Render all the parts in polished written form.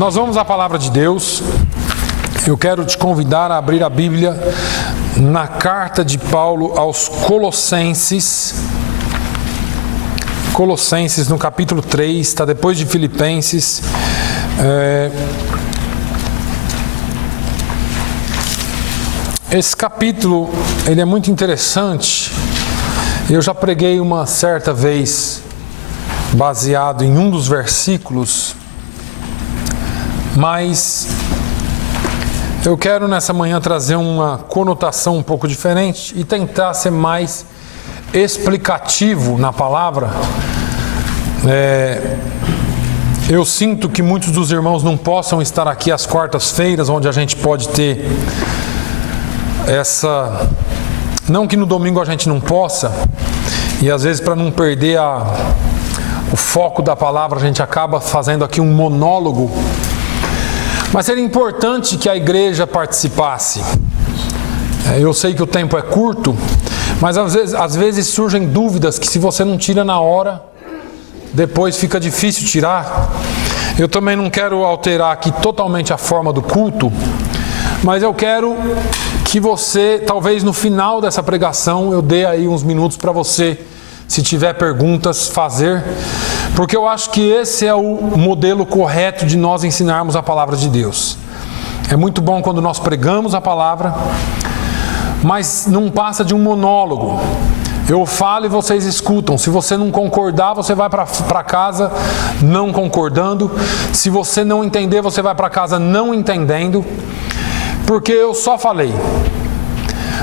Nós vamos à palavra de Deus. Eu quero te convidar a abrir a Bíblia na carta de Paulo aos Colossenses. Colossenses, no capítulo 3, está depois de Filipenses. Esse capítulo, ele é muito interessante. Eu já preguei uma certa vez, baseado em um dos versículos, mas eu quero nessa manhã trazer uma conotação um pouco diferente e tentar ser mais explicativo na palavra. Eu sinto que muitos dos irmãos não possam estar aqui às quartas-feiras, onde a gente pode ter essa... Não que no domingo a gente não possa, e às vezes para não perder o foco da palavra, a gente acaba fazendo aqui um monólogo. Mas seria importante que a igreja participasse. Eu sei que o tempo é curto, mas às vezes surgem dúvidas que se você não tira na hora, depois fica difícil tirar. Eu também não quero alterar aqui totalmente a forma do culto, mas eu quero que você, talvez no final dessa pregação, eu dê aí uns minutos para você, se tiver perguntas, fazer, porque eu acho que esse é o modelo correto de nós ensinarmos a palavra de Deus. É muito bom quando nós pregamos a palavra, mas não passa de um monólogo. Eu falo e vocês escutam. Se você não concordar, você vai para casa não concordando. Se você não entender, você vai para casa não entendendo, porque eu só falei.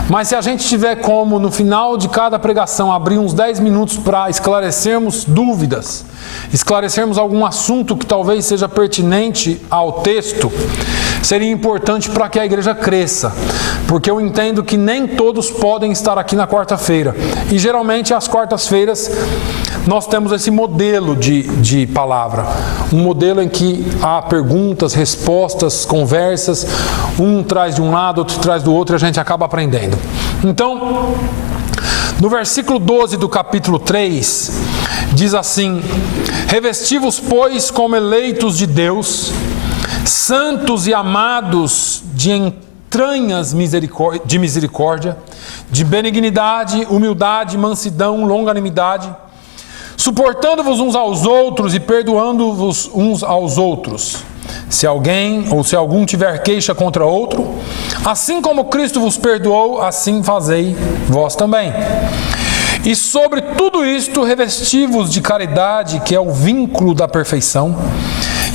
Mas se a gente tiver como, no final de cada pregação, abrir uns 10 minutos para esclarecermos dúvidas, esclarecermos algum assunto que talvez seja pertinente ao texto, seria importante para que a igreja cresça, porque eu entendo que nem todos podem estar aqui na quarta-feira, e geralmente às quartas-feiras nós temos esse modelo de palavra, um modelo em que há perguntas, respostas, conversas, um traz de um lado, outro traz do outro, e a gente acaba aprendendo. Então, no versículo 12 do capítulo 3, diz assim: revesti-vos, pois, como eleitos de Deus, santos e amados de entranhas de misericórdia, de benignidade, humildade, mansidão, longanimidade, suportando-vos uns aos outros e perdoando-vos uns aos outros. Se alguém ou se algum tiver queixa contra outro, assim como Cristo vos perdoou, assim fazei vós também. E sobre tudo isto revesti-vos de caridade, que é o vínculo da perfeição,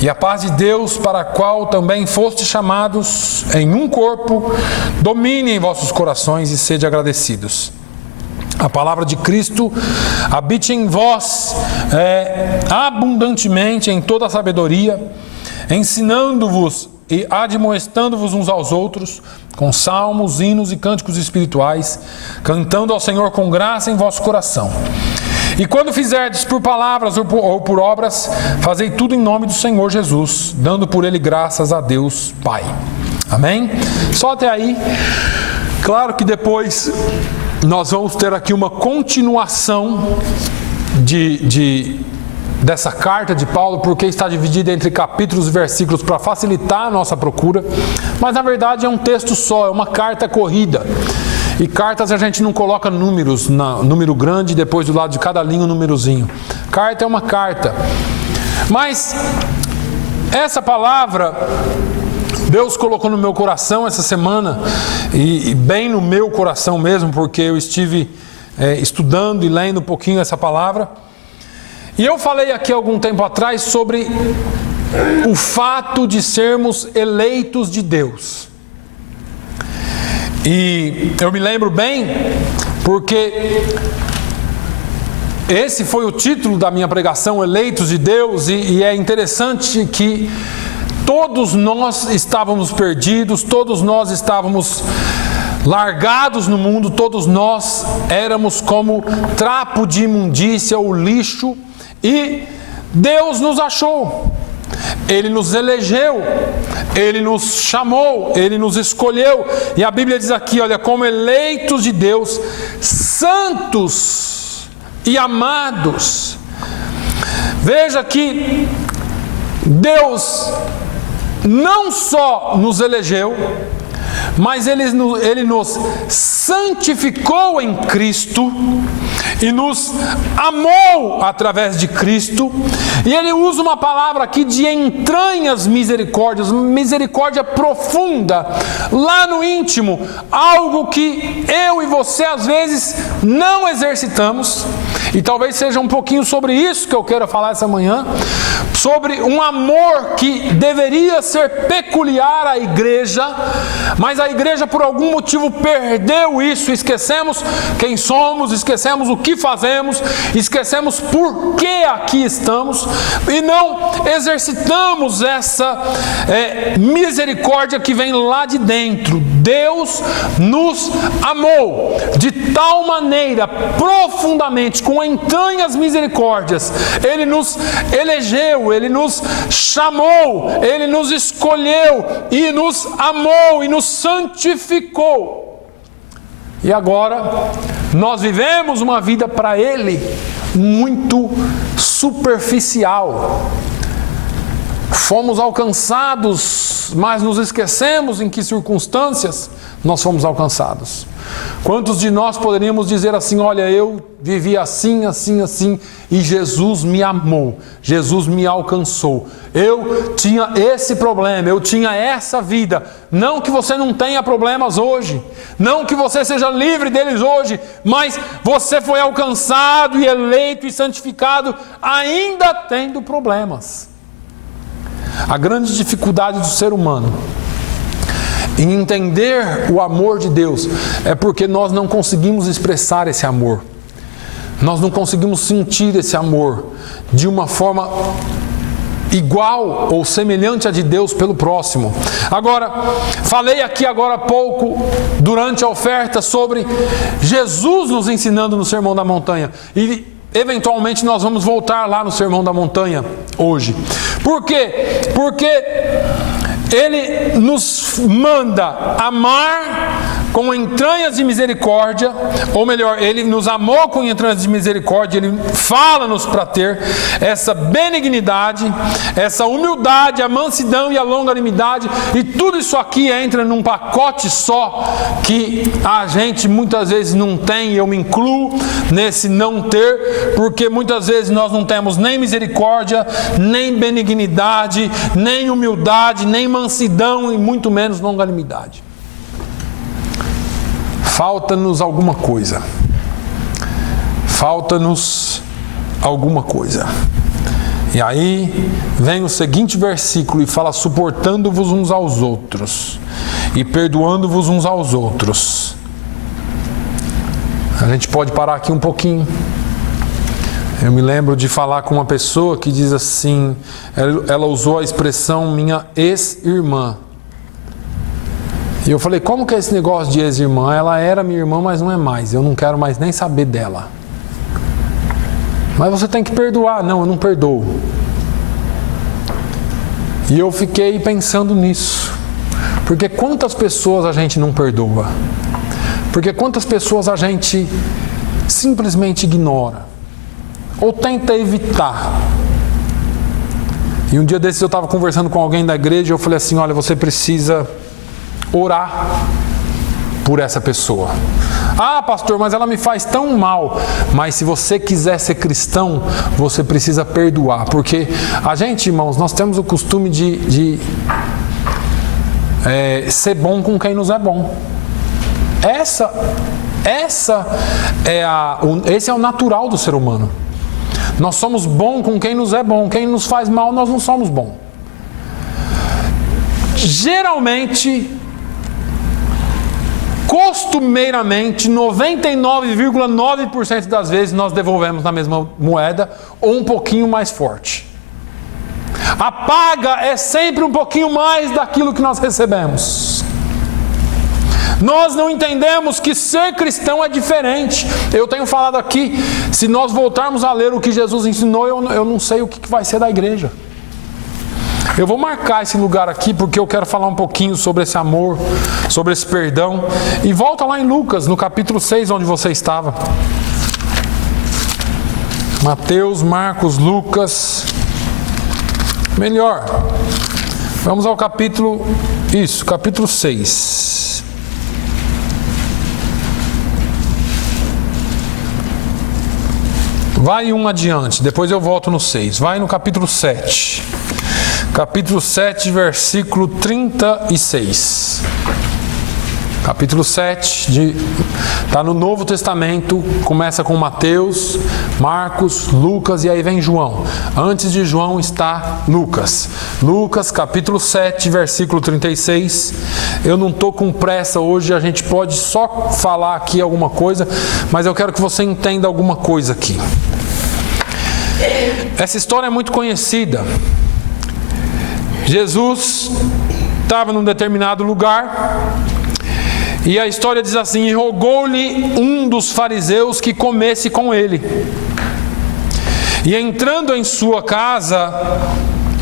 e a paz de Deus, para a qual também fostes chamados em um corpo, domine em vossos corações e sede agradecidos. A palavra de Cristo habite em vós abundantemente em toda a sabedoria, ensinando-vos e admoestando-vos uns aos outros, com salmos, hinos e cânticos espirituais, cantando ao Senhor com graça em vosso coração. E quando fizerdes por palavras ou por obras, fazei tudo em nome do Senhor Jesus, dando por Ele graças a Deus Pai. Amém? Só até aí. Claro que depois nós vamos ter aqui uma continuação dessa carta de Paulo, porque está dividida entre capítulos e versículos para facilitar a nossa procura, mas na verdade é um texto só, é uma carta corrida. E cartas a gente não coloca números, número grande, depois do lado de cada linha um númerozinho. Carta é uma carta. Mas essa palavra Deus colocou no meu coração essa semana, e bem no meu coração mesmo, porque eu estive estudando e lendo um pouquinho essa palavra. E eu falei aqui algum tempo atrás sobre o fato de sermos eleitos de Deus. E eu me lembro bem, porque esse foi o título da minha pregação, Eleitos de Deus, e é interessante que todos nós estávamos perdidos, todos nós estávamos largados no mundo, todos nós éramos como trapo de imundícia ou lixo, e Deus nos achou, Ele nos elegeu, Ele nos chamou, Ele nos escolheu, e a Bíblia diz aqui, olha, como eleitos de Deus, santos e amados. Veja que Deus não só nos elegeu, mas Ele nos santificou em Cristo e nos amou através de Cristo. E Ele usa uma palavra aqui de entranhas misericórdias, misericórdia profunda, lá no íntimo, algo que eu e você às vezes não exercitamos. E talvez seja um pouquinho sobre isso que eu quero falar essa manhã, sobre um amor que deveria ser peculiar à igreja, mas a igreja por algum motivo perdeu isso. Esquecemos quem somos, esquecemos o que fazemos, esquecemos por que aqui estamos e não exercitamos essa misericórdia que vem lá de dentro. Deus nos amou de tal maneira, profundamente, com entranhas misericórdias. Ele nos elegeu, Ele nos chamou, Ele nos escolheu e nos amou e nos santificou. E agora nós vivemos uma vida para Ele muito superficial. Fomos alcançados, mas nos esquecemos em que circunstâncias nós fomos alcançados. Quantos de nós poderíamos dizer assim: olha, eu vivi assim, assim, assim, e Jesus me amou, Jesus me alcançou. Eu tinha esse problema, eu tinha essa vida. Não que você não tenha problemas hoje, não que você seja livre deles hoje, mas você foi alcançado e eleito e santificado ainda tendo problemas. A grande dificuldade do ser humano em entender o amor de Deus é porque nós não conseguimos expressar esse amor. Nós não conseguimos sentir esse amor de uma forma igual ou semelhante à de Deus pelo próximo. Agora, falei aqui agora há pouco, durante a oferta, sobre Jesus nos ensinando no Sermão da Montanha. E eventualmente nós vamos voltar lá no Sermão da Montanha hoje. Por quê? Porque Ele nos manda amar com entranhas de misericórdia, ou melhor, Ele nos amou com entranhas de misericórdia. Ele fala-nos para ter essa benignidade, essa humildade, a mansidão e a longanimidade, e tudo isso aqui entra num pacote só, que a gente muitas vezes não tem. Eu me incluo nesse não ter, porque muitas vezes nós não temos nem misericórdia, nem benignidade, nem humildade, nem mansidão e muito menos longanimidade. Falta-nos alguma coisa. Falta-nos alguma coisa. E aí vem o seguinte versículo e fala: suportando-vos uns aos outros e perdoando-vos uns aos outros. A gente pode parar aqui um pouquinho. Eu me lembro de falar com uma pessoa que diz assim, ela usou a expressão minha ex-irmã. E eu falei: como que é esse negócio de ex-irmã? Ela era minha irmã, mas não é mais. Eu não quero mais nem saber dela. Mas você tem que perdoar. Não, eu não perdoo. E eu fiquei pensando nisso. Porque quantas pessoas a gente não perdoa? Porque quantas pessoas a gente simplesmente ignora? Ou tenta evitar? E um dia desses eu estava conversando com alguém da igreja e eu falei assim: olha, você precisa orar por essa pessoa. Ah, pastor, mas ela me faz tão mal. Mas se você quiser ser cristão, você precisa perdoar. Porque a gente, irmãos, nós temos o costume de ser bom com quem nos é bom. Esse é o natural do ser humano. Nós somos bons com quem nos é bom. Quem nos faz mal, nós não somos bons. Geralmente, costumeiramente, 99,9% das vezes nós devolvemos na mesma moeda ou um pouquinho mais forte. A paga é sempre um pouquinho mais daquilo que nós recebemos. Nós não entendemos que ser cristão é diferente. Eu tenho falado aqui, se nós voltarmos a ler o que Jesus ensinou, eu não sei o que vai ser da igreja. Eu vou marcar esse lugar aqui porque eu quero falar um pouquinho sobre esse amor, sobre esse perdão. E volta lá em Lucas, no capítulo 6, onde você estava. Mateus, Marcos, Lucas. Melhor, Vamos ao capítulo 6. Vai um adiante, depois eu volto no 6. Vai no capítulo 7. Capítulo 7, versículo 36. Capítulo 7, está no Novo Testamento, começa com Mateus, Marcos, Lucas e aí vem João. Antes de João está Lucas. Lucas, capítulo 7, versículo 36. Eu não estou com pressa hoje, a gente pode só falar aqui alguma coisa, mas eu quero que você entenda alguma coisa aqui. Essa história é muito conhecida. Jesus estava num determinado lugar e a história diz assim: e rogou-lhe um dos fariseus que comesse com ele. E entrando em sua casa,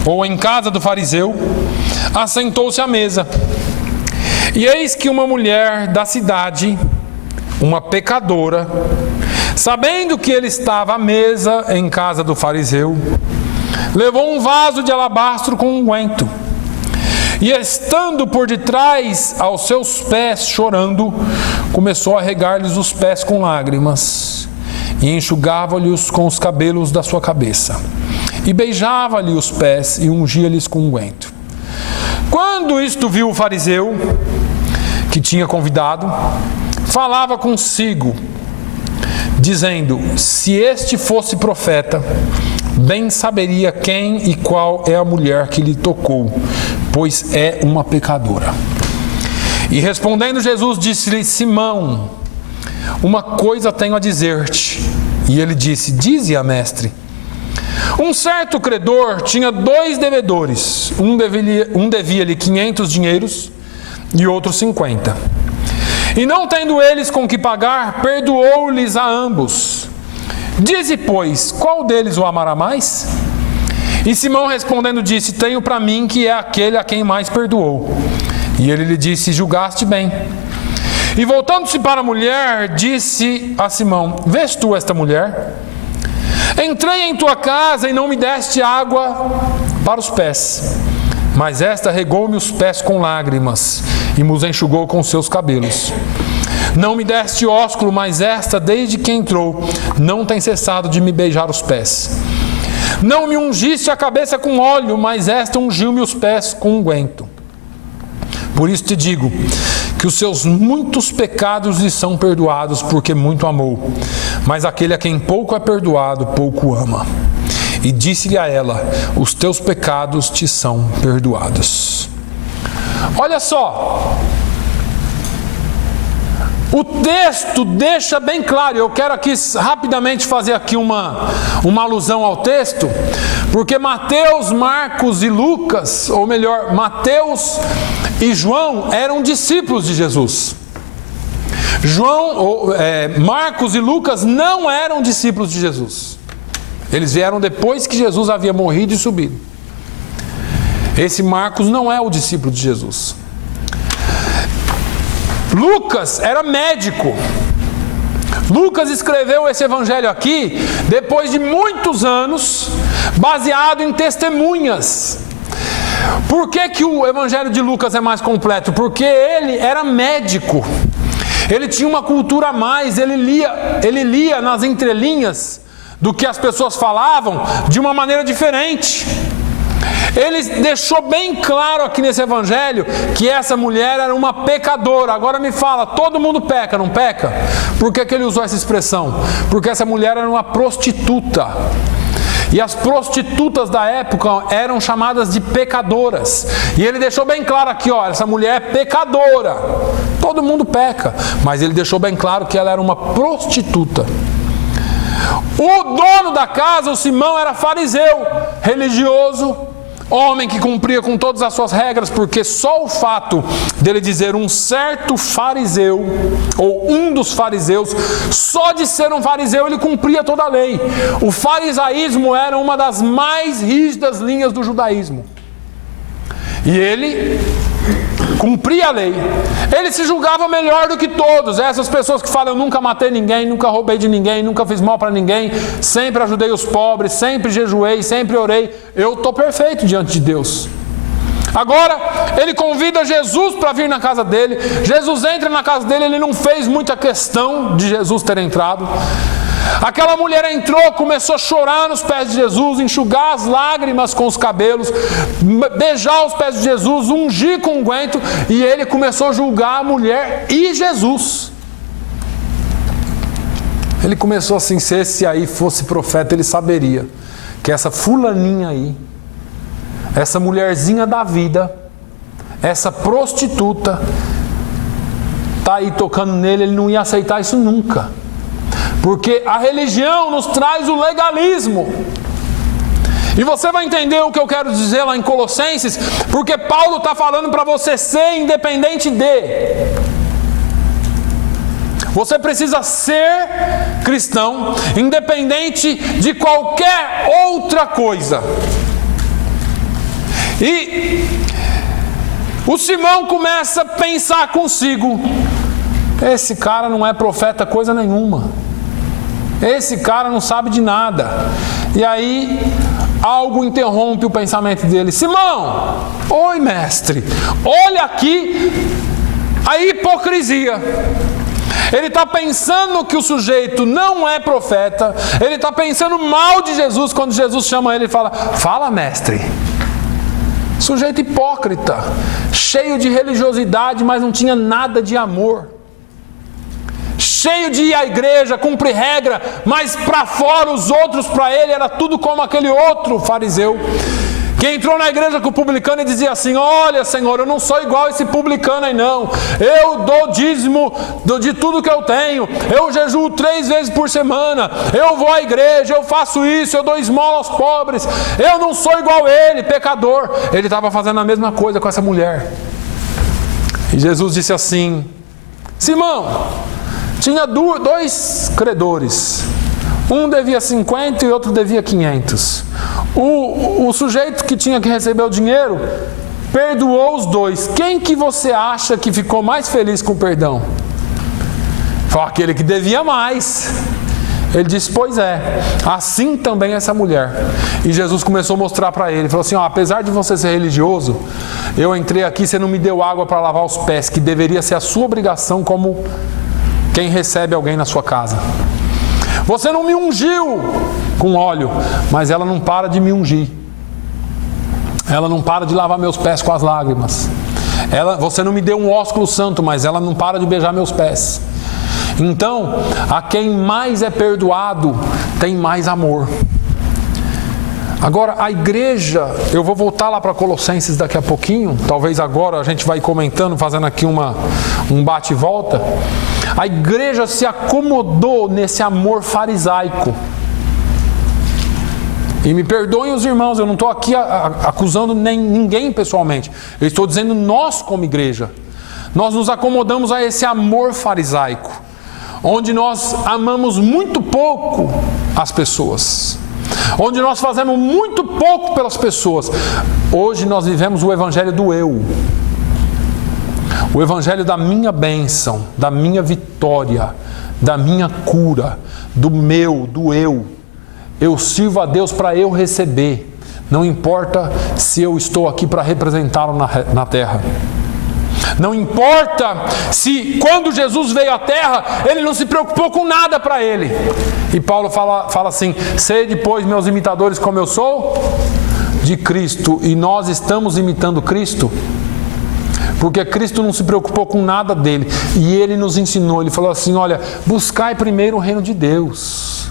ou em casa do fariseu, assentou-se à mesa. E eis que uma mulher da cidade, uma pecadora, sabendo que ele estava à mesa em casa do fariseu, levou um vaso de alabastro com unguento. E estando por detrás aos seus pés, chorando, começou a regar-lhes os pés com lágrimas, e enxugava-lhes com os cabelos da sua cabeça, e beijava-lhe os pés, e ungia-lhes com unguento. Quando isto viu o fariseu, que tinha convidado, falava consigo, dizendo: se este fosse profeta, bem saberia quem e qual é a mulher que lhe tocou, pois é uma pecadora. E respondendo Jesus, disse-lhe: Simão, uma coisa tenho a dizer-te. E ele disse: dize-a, mestre. Um certo credor tinha 2 devedores, um devia-lhe 500 dinheiros e outro 50. E não tendo eles com que pagar, perdoou-lhes a ambos. Dize, pois, qual deles o amará mais? E Simão respondendo disse: tenho para mim que é aquele a quem mais perdoou. E ele lhe disse: julgaste bem. E voltando-se para a mulher, disse a Simão: vês tu esta mulher? Entrei em tua casa e não me deste água para os pés, mas esta regou-me os pés com lágrimas e me os enxugou com seus cabelos. Não me deste ósculo, mas esta, desde que entrou, não tem cessado de me beijar os pés. Não me ungiste a cabeça com óleo, mas esta ungiu-me os pés com unguento. Por isso te digo que os seus muitos pecados lhe são perdoados, porque muito amou. Mas aquele a quem pouco é perdoado, pouco ama. E disse-lhe a ela: os teus pecados te são perdoados. Olha só. O texto deixa bem claro, eu quero aqui rapidamente fazer aqui uma alusão ao texto, porque Mateus, Marcos e Lucas, ou melhor, Mateus e João eram discípulos de Jesus. Marcos e Lucas não eram discípulos de Jesus. Eles vieram depois que Jesus havia morrido e subido. Esse Marcos não é o discípulo de Jesus. Lucas era médico. Lucas escreveu esse evangelho aqui depois de muitos anos, baseado em testemunhas. Por que o evangelho de Lucas é mais completo? Porque ele era médico. Ele tinha uma cultura a mais, ele lia nas entrelinhas do que as pessoas falavam de uma maneira diferente. Ele deixou bem claro aqui nesse evangelho que essa mulher era uma pecadora. Agora me fala, todo mundo peca, não peca? Por que ele usou essa expressão? Porque essa mulher era uma prostituta. E as prostitutas da época eram chamadas de pecadoras. E ele deixou bem claro aqui, ó, essa mulher é pecadora. Todo mundo peca, mas ele deixou bem claro que ela era uma prostituta. O dono da casa, o Simão, era fariseu, religioso, homem que cumpria com todas as suas regras, porque só o fato dele dizer um certo fariseu, ou um dos fariseus, só de ser um fariseu ele cumpria toda a lei. O farisaísmo era uma das mais rígidas linhas do judaísmo. E ele cumpria a lei. Ele se julgava melhor do que todos. Essas pessoas que falam: eu nunca matei ninguém, nunca roubei de ninguém, nunca fiz mal para ninguém, sempre ajudei os pobres, sempre jejuei, sempre orei. Eu estou perfeito diante de Deus. Agora, ele convida Jesus para vir na casa dele. Jesus entra na casa dele, ele não fez muita questão de Jesus ter entrado. Aquela mulher entrou, começou a chorar nos pés de Jesus, enxugar as lágrimas com os cabelos, beijar os pés de Jesus, ungir com unguento, e ele começou a julgar a mulher e Jesus. Ele começou assim: se esse aí fosse profeta, ele saberia que essa fulaninha aí, essa mulherzinha da vida, essa prostituta, está aí tocando nele, ele não ia aceitar isso nunca. Porque a religião nos traz o legalismo. E você vai entender o que eu quero dizer lá em Colossenses, porque Paulo está falando para você ser independente de. Você precisa ser cristão, independente de qualquer outra coisa. E o Simão começa a pensar consigo: esse cara não é profeta coisa nenhuma. Esse cara não sabe de nada. E aí, algo interrompe o pensamento dele. Simão, oi mestre, olha aqui a hipocrisia. Ele está pensando que o sujeito não é profeta. Ele está pensando mal de Jesus. Quando Jesus chama ele, ele fala: fala mestre. Sujeito hipócrita, cheio de religiosidade, mas não tinha nada de amor. Cheio de ir à igreja, cumprir regra, mas para fora os outros, para ele, era tudo como aquele outro fariseu, que entrou na igreja com o publicano e dizia assim: olha Senhor, eu não sou igual esse publicano aí não, eu dou dízimo de tudo que eu tenho, eu jejuo 3 vezes por semana, eu vou à igreja, eu faço isso, eu dou esmola aos pobres, eu não sou igual ele, pecador. Ele estava fazendo a mesma coisa com essa mulher. E Jesus disse assim: Simão, tinha 2 credores, um devia 50 e outro devia 500. O sujeito que tinha que receber o dinheiro perdoou os 2. Quem que você acha que ficou mais feliz com o perdão? Foi aquele que devia mais. Ele disse: pois é, assim também essa mulher. E Jesus começou a mostrar para ele, falou assim: ó, apesar de você ser religioso, eu entrei aqui, você não me deu água para lavar os pés, que deveria ser a sua obrigação como quem recebe alguém na sua casa. Você não me ungiu com óleo, mas ela não para de me ungir. Ela não para de lavar meus pés com as lágrimas. Você não me deu um ósculo santo, mas ela não para de beijar meus pés. Então, a quem mais é perdoado, tem mais amor. Agora, a igreja, eu vou voltar lá para Colossenses daqui a pouquinho, talvez agora a gente vai comentando, fazendo aqui um bate e volta. A igreja se acomodou nesse amor farisaico. E me perdoem os irmãos, eu não estou aqui acusando ninguém pessoalmente. Eu estou dizendo nós como igreja. Nós nos acomodamos a esse amor farisaico, onde nós amamos muito pouco as pessoas, onde nós fazemos muito pouco pelas pessoas. Hoje nós vivemos o evangelho do eu. O evangelho da minha bênção, da minha vitória, da minha cura, do eu. Eu sirvo a Deus para eu receber. Não importa se eu estou aqui para representá-lo na terra. Não importa se quando Jesus veio à terra, ele não se preocupou com nada para ele. E Paulo fala assim: sede, pois, meus imitadores, como eu sou de Cristo. E nós estamos imitando Cristo, porque Cristo não se preocupou com nada dele. E ele nos ensinou, ele falou assim: olha, buscai primeiro o reino de Deus.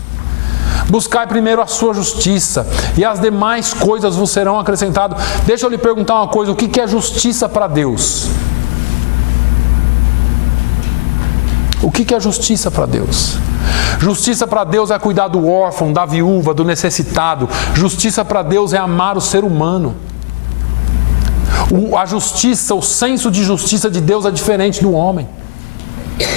Buscai primeiro a sua justiça, e as demais coisas vos serão acrescentadas. Deixa eu lhe perguntar uma coisa: o que é justiça para Deus? O que é justiça para Deus? Justiça para Deus é cuidar do órfão, da viúva, do necessitado. Justiça para Deus é amar o ser humano. A justiça, o senso de justiça de Deus é diferente do homem.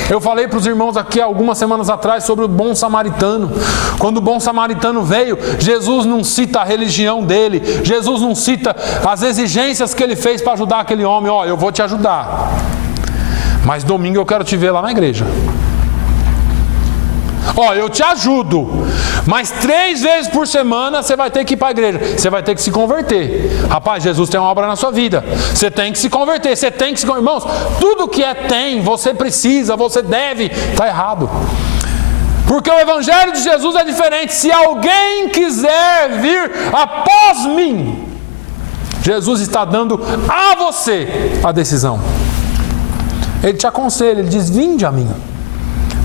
Eu falei para os irmãos aqui algumas semanas atrás sobre o bom samaritano. Quando o bom samaritano veio, Jesus não cita a religião dele, Jesus não cita as exigências que ele fez para ajudar aquele homem. Ó, eu vou te ajudar, mas domingo eu quero te ver lá na igreja. Ó, eu te ajudo, mas 3 vezes por semana você vai ter que ir para a igreja. Você vai ter que se converter. Rapaz, Jesus tem uma obra na sua vida. Você tem que se converter, você tem que se converter. Irmãos, tudo que tem, você precisa, você deve, está errado. Porque o Evangelho de Jesus é diferente. Se alguém quiser vir após mim, Jesus está dando a você a decisão. Ele te aconselha, ele diz: vinde a mim,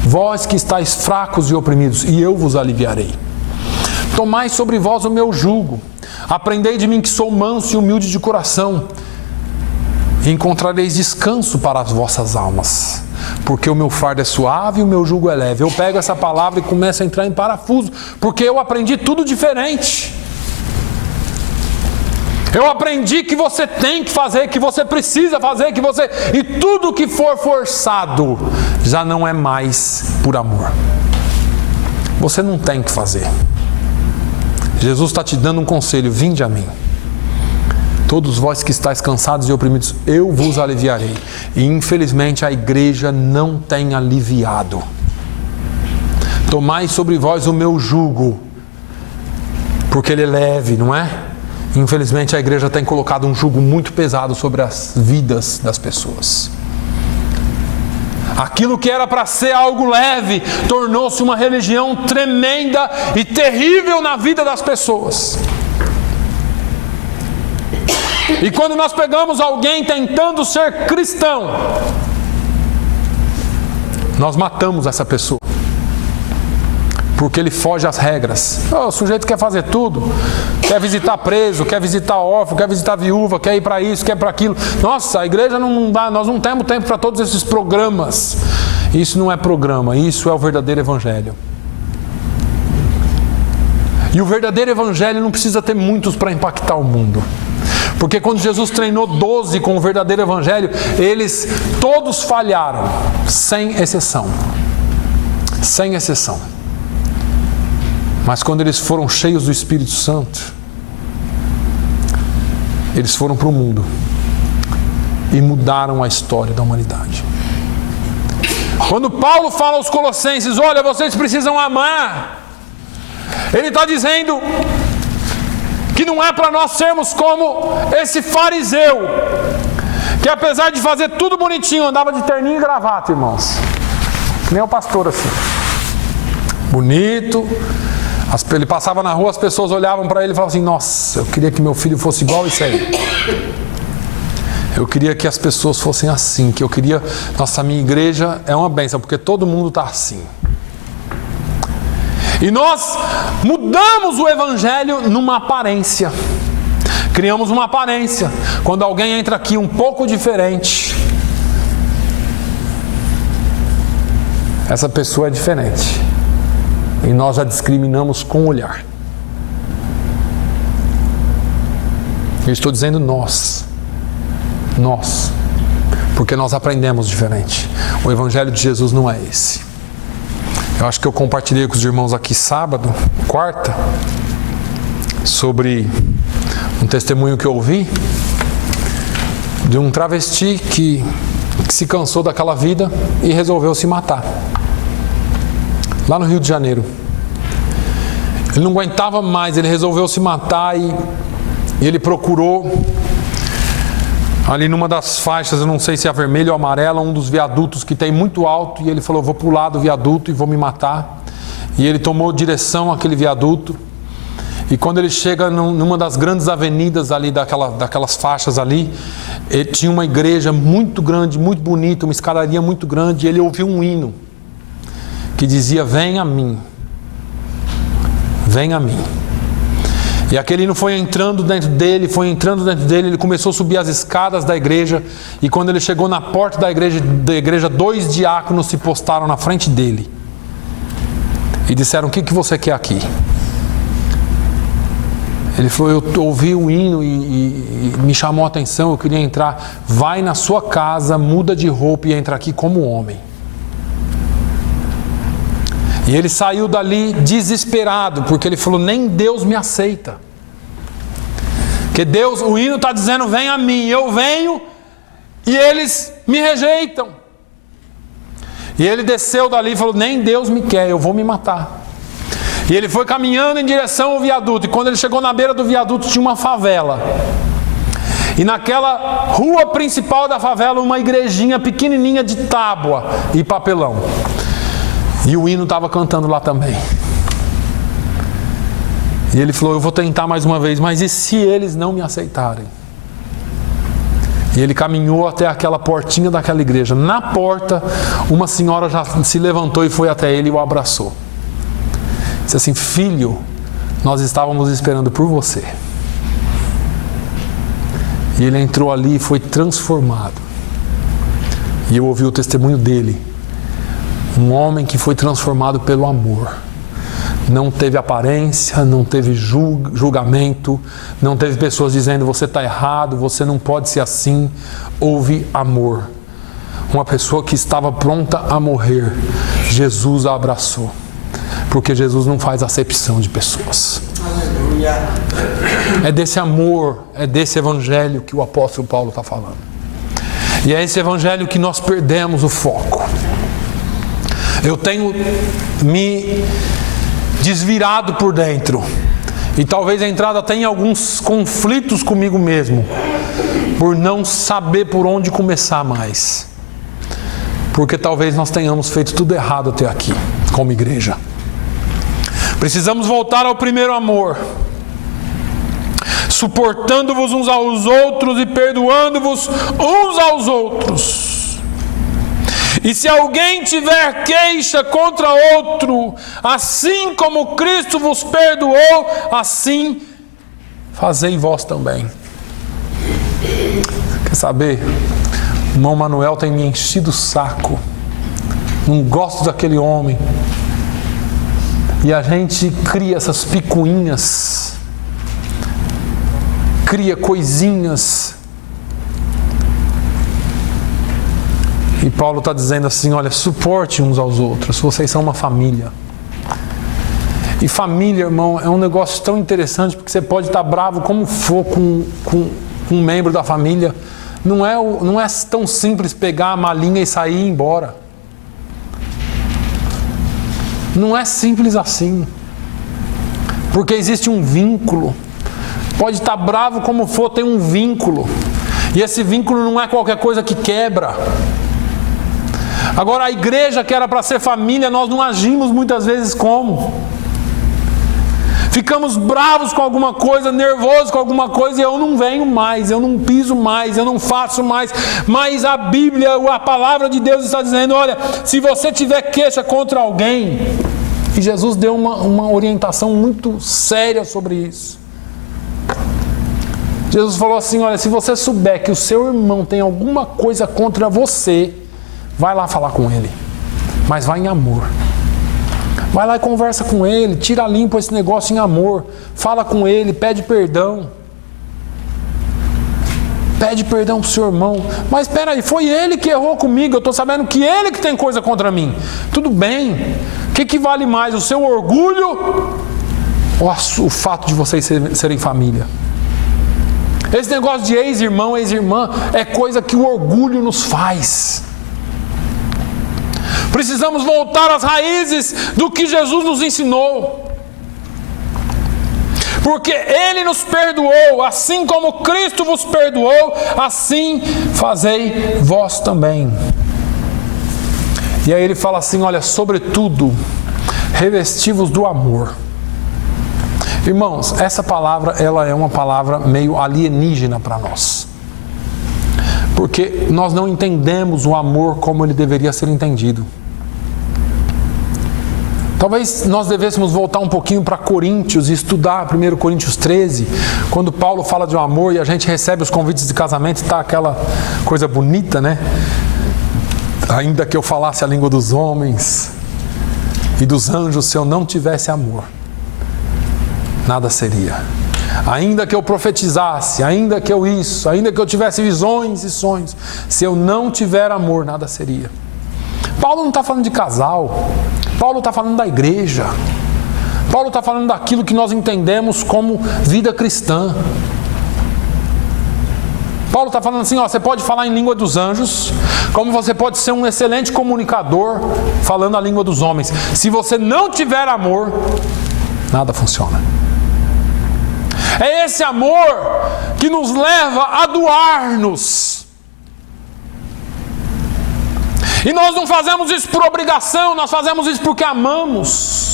vós que estáis fracos e oprimidos, e eu vos aliviarei. Tomai sobre vós o meu jugo, aprendei de mim que sou manso e humilde de coração, e encontrareis descanso para as vossas almas, porque o meu fardo é suave e o meu jugo é leve. Eu pego essa palavra e começo a entrar em parafuso, porque eu aprendi tudo diferente. Eu aprendi que você tem que fazer, que você precisa fazer, e tudo que for forçado já não é mais por amor. Você não tem que fazer. Jesus está te dando um conselho: vinde a mim. Todos vós que estáis cansados e oprimidos, eu vos aliviarei. E infelizmente a igreja não tem aliviado. Tomai sobre vós o meu jugo, porque ele é leve, não é? Infelizmente a igreja tem colocado um jugo muito pesado sobre as vidas das pessoas. Aquilo que era para ser algo leve tornou-se uma religião tremenda e terrível na vida das pessoas. E quando nós pegamos alguém tentando ser cristão, nós matamos essa pessoa, porque ele foge às regras. O sujeito quer fazer tudo, quer visitar preso, quer visitar órfão, quer visitar viúva, quer ir para isso, quer para aquilo. Nossa, a igreja não dá, nós não temos tempo para todos esses programas. Isso não é programa, isso é o verdadeiro evangelho. E o verdadeiro evangelho não precisa ter muitos para impactar o mundo. Porque quando Jesus treinou 12 com o verdadeiro evangelho, eles todos falharam, sem exceção. Sem exceção. Mas quando eles foram cheios do Espírito Santo, eles foram para o mundo e mudaram a história da humanidade. Quando Paulo fala aos Colossenses: olha, vocês precisam amar, ele está dizendo que não é para nós sermos como esse fariseu, que apesar de fazer tudo bonitinho, andava de terninho e gravata, irmãos, que nem o pastor assim, bonito. Ele passava na rua, as pessoas olhavam para ele e falavam assim: nossa, eu queria que meu filho fosse igual isso aí. Eu queria que as pessoas fossem assim, que eu queria... Nossa, a minha igreja é uma bênção, porque todo mundo está assim. E nós mudamos o evangelho numa aparência. Criamos uma aparência. Quando alguém entra aqui um pouco diferente, essa pessoa é diferente. E nós já discriminamos com o olhar. Eu estou dizendo nós. Nós. Porque nós aprendemos diferente. O evangelho de Jesus não é esse. Eu acho que eu compartilhei com os irmãos aqui sábado, quarta, sobre um testemunho que eu ouvi de um travesti que se cansou daquela vida e resolveu se matar. Lá no Rio de Janeiro. Ele não aguentava mais, ele resolveu se matar e ele procurou ali numa das faixas, eu não sei se é a vermelha ou a amarela, um dos viadutos que tem muito alto, e ele falou: vou pular do viaduto e vou me matar. E ele tomou direção àquele viaduto, e quando ele chega numa das grandes avenidas ali, daquelas faixas ali, tinha uma igreja muito grande, muito bonita, uma escadaria muito grande, e ele ouviu um hino que dizia: vem a mim, vem a mim. E aquele hino foi entrando dentro dele, ele começou a subir as escadas da igreja, e quando ele chegou na porta da igreja, 2 diáconos se postaram na frente dele e disseram: o que você quer aqui? Ele falou: eu ouvi o hino e me chamou a atenção, eu queria entrar. Vai na sua casa, muda de roupa e entra aqui como homem. E ele saiu dali desesperado, porque ele falou: nem Deus me aceita. Porque Deus, o hino está dizendo: vem a mim, eu venho e eles me rejeitam. E ele desceu dali e falou: nem Deus me quer, eu vou me matar. E ele foi caminhando em direção ao viaduto. E quando ele chegou na beira do viaduto, tinha uma favela. E naquela rua principal da favela, uma igrejinha pequenininha de tábua e papelão. E o hino estava cantando lá também. E ele falou: eu vou tentar mais uma vez, mas e se eles não me aceitarem? E ele caminhou até aquela portinha daquela igreja. Na porta, uma senhora já se levantou e foi até ele e o abraçou. Disse assim: filho, nós estávamos esperando por você. E ele entrou ali e foi transformado. E eu ouvi o testemunho dele. Um homem que foi transformado pelo amor. Não teve aparência, não teve julgamento, não teve pessoas dizendo: você está errado, você não pode ser assim. Houve amor. Uma pessoa que estava pronta a morrer, Jesus a abraçou. Porque Jesus não faz acepção de pessoas. Aleluia. É desse amor, é desse evangelho que o apóstolo Paulo está falando. E é esse evangelho que nós perdemos o foco. Eu tenho me desvirado por dentro. E talvez entrado até em alguns conflitos comigo mesmo. Por não saber por onde começar mais. Porque talvez nós tenhamos feito tudo errado até aqui, como igreja. Precisamos voltar ao primeiro amor, suportando-vos uns aos outros e perdoando-vos uns aos outros. E se alguém tiver queixa contra outro, assim como Cristo vos perdoou, assim fazei vós também. Quer saber? O irmão Manuel tem me enchido o saco. Não gosto daquele homem. E a gente cria essas picuinhas, cria coisinhas. E Paulo está dizendo assim: olha, suporte uns aos outros, vocês são uma família. E família, irmão, é um negócio tão interessante, porque você pode estar bravo como for com um membro da família. Não é tão simples pegar a malinha e sair e ir embora. Não é simples assim. Porque existe um vínculo. Pode estar bravo como for, tem um vínculo. E esse vínculo não é qualquer coisa que quebra. Agora, a igreja que era para ser família, nós não agimos muitas vezes como? Ficamos bravos com alguma coisa, nervosos com alguma coisa, e eu não venho mais, eu não piso mais, eu não faço mais. Mas a Bíblia, a palavra de Deus está dizendo: olha, se você tiver queixa contra alguém, e Jesus deu uma orientação muito séria sobre isso. Jesus falou assim: olha, se você souber que o seu irmão tem alguma coisa contra você, vai lá falar com ele, mas vai em amor. Vai lá e conversa com ele, tira limpo esse negócio em amor, fala com ele, pede perdão. Pede perdão pro seu irmão. Mas espera aí, foi ele que errou comigo, eu estou sabendo que ele que tem coisa contra mim. Tudo bem, o que vale mais, o seu orgulho ou o fato de vocês serem família? Esse negócio de ex-irmão, ex-irmã é coisa que o orgulho nos faz. Precisamos voltar às raízes do que Jesus nos ensinou. Porque Ele nos perdoou, assim como Cristo vos perdoou, assim fazei vós também. E aí ele fala assim: olha, sobretudo, revesti-vos do amor. Irmãos, essa palavra, ela é uma palavra meio alienígena para nós. Porque nós não entendemos o amor como ele deveria ser entendido. Talvez nós devêssemos voltar um pouquinho para Coríntios e estudar 1 Coríntios 13, quando Paulo fala de um amor e a gente recebe os convites de casamento e está aquela coisa bonita, né? Ainda que eu falasse a língua dos homens e dos anjos, se eu não tivesse amor, nada seria. Ainda que eu profetizasse, ainda que eu tivesse visões e sonhos, se eu não tiver amor, nada seria. Paulo não está falando de casal, Paulo está falando da igreja, Paulo está falando daquilo que nós entendemos como vida cristã. Paulo está falando assim, ó, você pode falar em língua dos anjos, como você pode ser um excelente comunicador falando a língua dos homens. Se você não tiver amor, nada funciona. É esse amor que nos leva a doar-nos. E nós não fazemos isso por obrigação, nós fazemos isso porque amamos.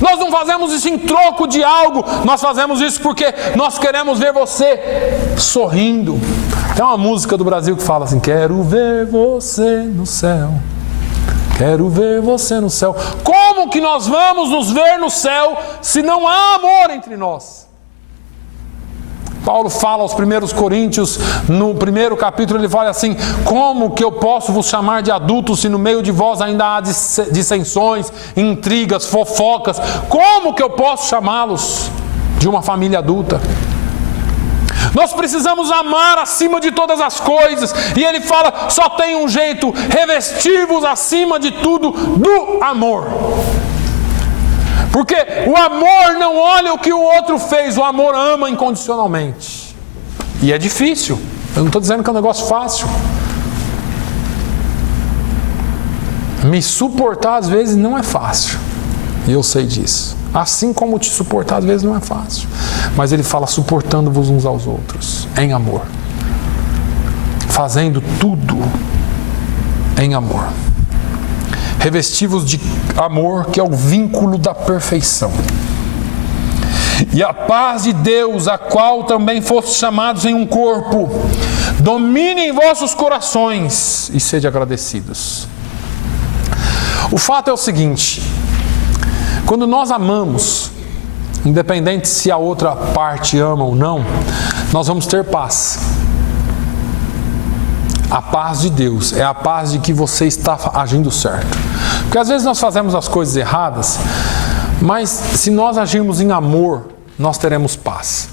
Nós não fazemos isso em troco de algo, nós fazemos isso porque nós queremos ver você sorrindo. Tem uma música do Brasil que fala assim: quero ver você no céu, quero ver você no céu. Como que nós vamos nos ver no céu se não há amor entre nós? Paulo fala aos primeiros Coríntios, no primeiro capítulo, ele fala assim: como que eu posso vos chamar de adultos se no meio de vós ainda há dissensões, intrigas, fofocas? Como que eu posso chamá-los de uma família adulta? Nós precisamos amar acima de todas as coisas, e ele fala, só tem um jeito: revestir-vos acima de tudo do amor. Porque o amor não olha o que o outro fez, o amor ama incondicionalmente. E é difícil, eu não estou dizendo que é um negócio fácil. Me suportar às vezes não é fácil, e eu sei disso. Assim como te suportar às vezes não é fácil. Mas ele fala suportando-vos uns aos outros, em amor. Fazendo tudo em amor. Revesti-vos de amor, que é o vínculo da perfeição. E a paz de Deus, a qual também fostes chamados em um corpo, domine em vossos corações e sede agradecidos. O fato é o seguinte: quando nós amamos, independente se a outra parte ama ou não, nós vamos ter paz. A paz de Deus é a paz de que você está agindo certo. Porque às vezes nós fazemos as coisas erradas, mas se nós agirmos em amor, nós teremos paz.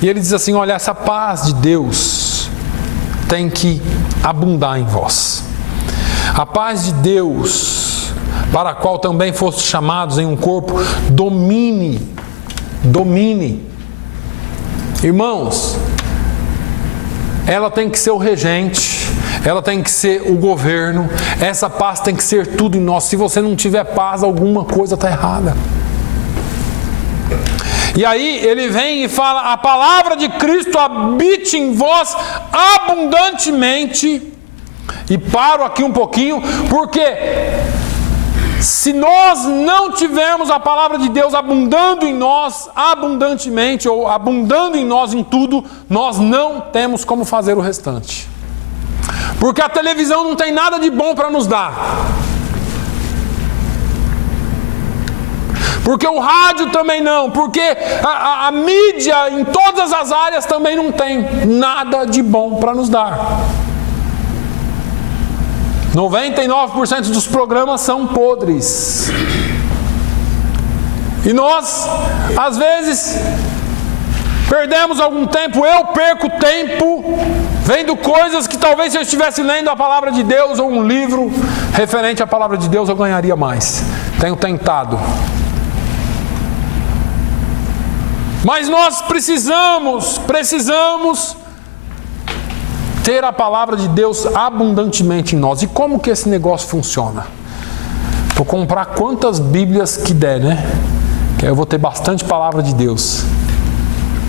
E ele diz assim: olha, essa paz de Deus tem que abundar em vós. A paz de Deus, para a qual também fostes chamados em um corpo, domine. Irmãos, ela tem que ser o regente, ela tem que ser o governo, essa paz tem que ser tudo em nós. Se você não tiver paz, alguma coisa está errada. E aí ele vem e fala: a palavra de Cristo habite em vós abundantemente. E paro aqui um pouquinho, porque se nós não tivermos a palavra de Deus abundando em nós abundantemente, ou abundando em nós em tudo, nós não temos como fazer o restante. Porque a televisão não tem nada de bom para nos dar. Porque o rádio também não. Porque a mídia em todas as áreas também não tem nada de bom para nos dar. 99% dos programas são podres. E nós, às vezes, perdemos algum tempo. Eu perco tempo vendo coisas que talvez se eu estivesse lendo a palavra de Deus ou um livro referente à palavra de Deus, eu ganharia mais. Tenho tentado. Mas nós precisamos ter a palavra de Deus abundantemente em nós. E como que esse negócio funciona? Vou comprar quantas Bíblias que der, né? Que aí eu vou ter bastante palavra de Deus.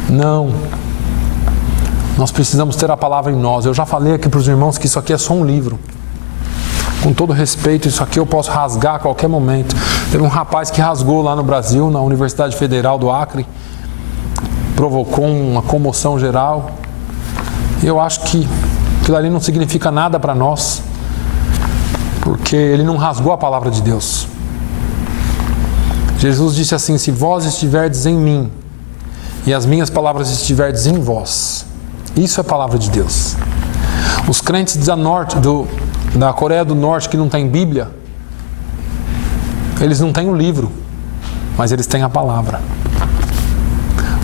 Não. Nós precisamos ter a palavra em nós. Eu já falei aqui para os irmãos que isso aqui é só um livro. Com todo respeito, isso aqui eu posso rasgar a qualquer momento. Teve um rapaz que rasgou lá no Brasil, na Universidade Federal do Acre. Provocou uma comoção geral. Eu acho que aquilo ali não significa nada para nós, porque ele não rasgou a palavra de Deus. Jesus disse assim: se vós estiverdes em mim e as minhas palavras estiverdes em vós, isso é a palavra de Deus. Os crentes da Coreia do Norte que não tem Bíblia, eles não têm um livro, mas eles têm a palavra.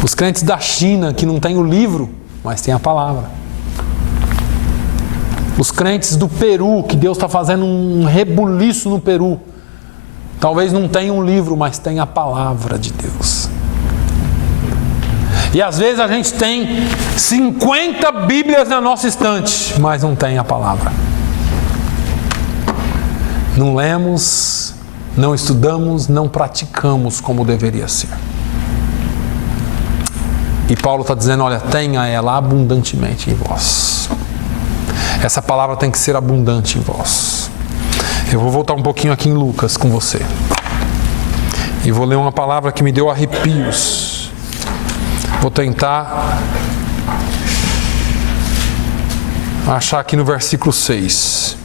Os crentes da China que não têm o livro, mas têm a palavra. Os crentes do Peru, que Deus está fazendo um rebuliço no Peru, talvez não tenham um livro, mas tem a palavra de Deus. E às vezes a gente tem 50 Bíblias na nossa estante, mas não tem a palavra. Não lemos, não estudamos, não praticamos como deveria ser. E Paulo está dizendo, olha, tenha ela abundantemente em vós. Essa palavra tem que ser abundante em vós. Eu vou voltar um pouquinho aqui em Lucas com você. E vou ler uma palavra que me deu arrepios. Vou tentar achar aqui no versículo 6.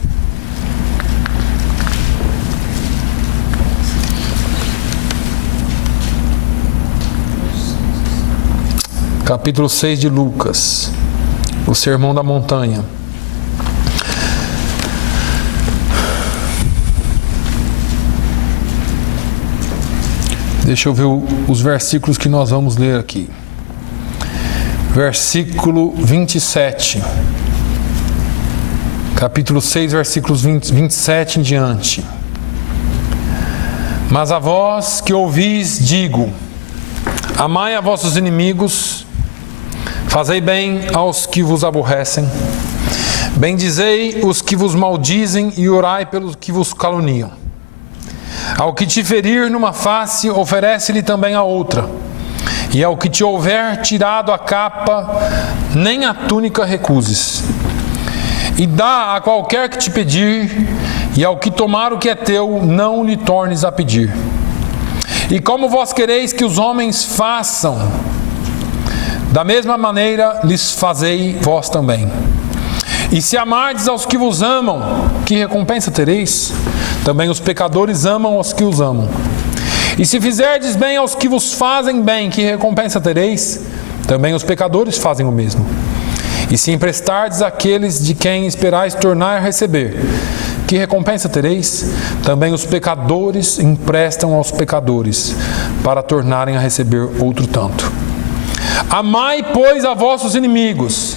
Capítulo 6 de Lucas, o Sermão da Montanha. Deixa eu ver os versículos que nós vamos ler aqui. Versículo 27. Capítulo 6, versículos 27 em diante. Mas a vós que ouvis, digo: amai a vossos inimigos, fazei bem aos que vos aborrecem, bendizei os que vos maldizem e orai pelos que vos caluniam. Ao que te ferir numa face, oferece-lhe também a outra. E ao que te houver tirado a capa, nem a túnica recuses. E dá a qualquer que te pedir, e ao que tomar o que é teu, não lhe tornes a pedir. E como vós quereis que os homens façam, da mesma maneira lhes fazei vós também. E se amardes aos que vos amam, que recompensa tereis? Também os pecadores amam os que os amam. E se fizerdes bem aos que vos fazem bem, que recompensa tereis? Também os pecadores fazem o mesmo. E se emprestardes àqueles de quem esperais tornar a receber, que recompensa tereis? Também os pecadores emprestam aos pecadores, para tornarem a receber outro tanto. Amai, pois, a vossos inimigos,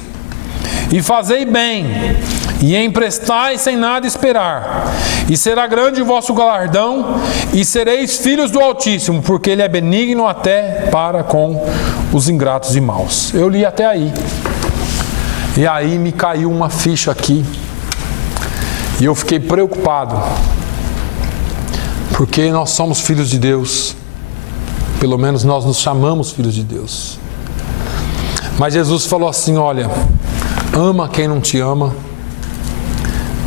e fazei bem, e emprestai sem nada esperar, e será grande o vosso galardão, e sereis filhos do Altíssimo, porque Ele é benigno até para com os ingratos e maus. Eu li até aí, e aí me caiu uma ficha aqui, e eu fiquei preocupado, porque nós somos filhos de Deus, pelo menos nós nos chamamos filhos de Deus. Mas Jesus falou assim, olha, ama quem não te ama,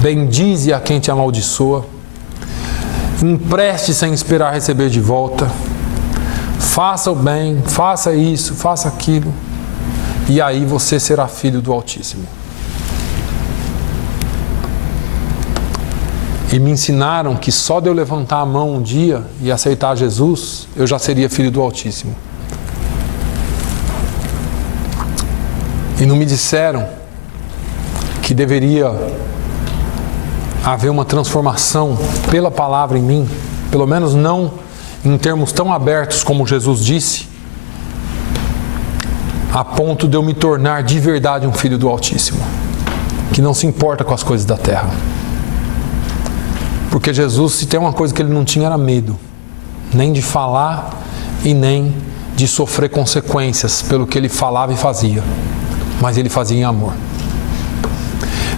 bendize a quem te amaldiçoa, empreste sem esperar receber de volta, faça o bem, faça isso, faça aquilo, e aí você será filho do Altíssimo. E me ensinaram que só de eu levantar a mão um dia e aceitar Jesus, eu já seria filho do Altíssimo. E não me disseram que deveria haver uma transformação pela palavra em mim, pelo menos não em termos tão abertos como Jesus disse, a ponto de eu me tornar de verdade um filho do Altíssimo, que não se importa com as coisas da terra. Porque Jesus, se tem uma coisa que ele não tinha, era medo, nem de falar e nem de sofrer consequências pelo que ele falava e fazia, mas ele fazia em amor.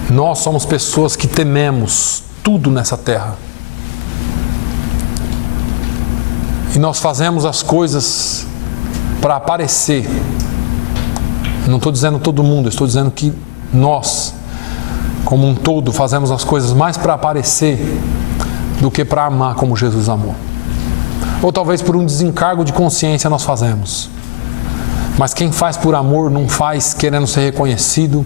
Nós somos pessoas que tememos tudo nessa terra. E nós fazemos as coisas para aparecer. Não estou dizendo todo mundo, estou dizendo que nós, como um todo, fazemos as coisas mais para aparecer do que para amar como Jesus amou. Ou talvez por um desencargo de consciência nós fazemos. Mas quem faz por amor não faz querendo ser reconhecido,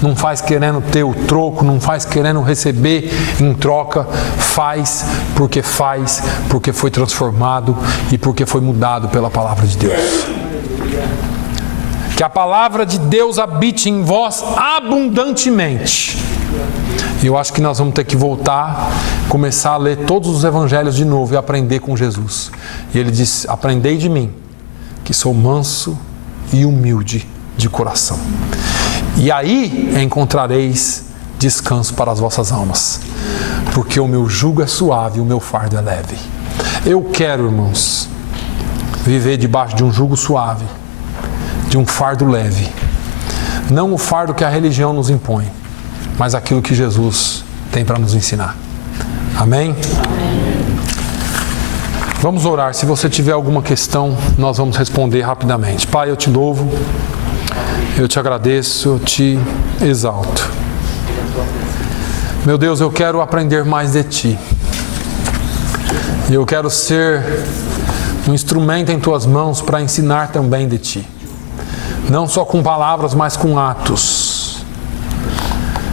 não faz querendo ter o troco, não faz querendo receber em troca, faz porque foi transformado e porque foi mudado pela palavra de Deus. Que a palavra de Deus habite em vós abundantemente. E eu acho que nós vamos ter que voltar, começar a ler todos os evangelhos de novo e aprender com Jesus. E ele diz, aprendei de mim, que sou manso e humilde de coração. E aí encontrareis descanso para as vossas almas, porque o meu jugo é suave e o meu fardo é leve. Eu quero, irmãos, viver debaixo de um jugo suave de um fardo leve. Não o fardo que a religião nos impõe, mas aquilo que Jesus tem para nos ensinar. Amém? Vamos orar. Se você tiver alguma questão, nós vamos responder rapidamente. Pai, eu te louvo, eu te agradeço, eu te exalto. Meu Deus, eu quero aprender mais de Ti. E eu quero ser um instrumento em Tuas mãos para ensinar também de Ti. Não só com palavras, mas com atos.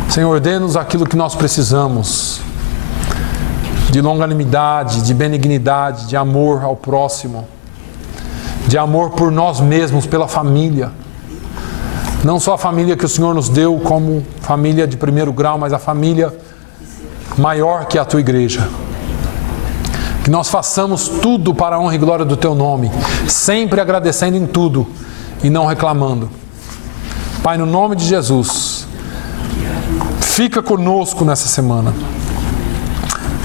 Senhor, dê-nos aquilo que nós precisamos. De longanimidade, de benignidade, de amor ao próximo. De amor por nós mesmos, pela família. Não só a família que o Senhor nos deu como família de primeiro grau, mas a família maior que a Tua igreja. Que nós façamos tudo para a honra e glória do Teu nome, sempre agradecendo em tudo e não reclamando. Pai, no nome de Jesus, fica conosco nessa semana.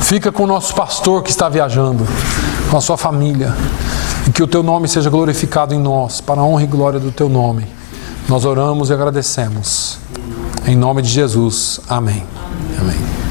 Fica com o nosso pastor que está viajando, com a sua família. E que o Teu nome seja glorificado em nós, para a honra e glória do Teu nome. Nós oramos e agradecemos. Em nome de Jesus. Amém. Amém.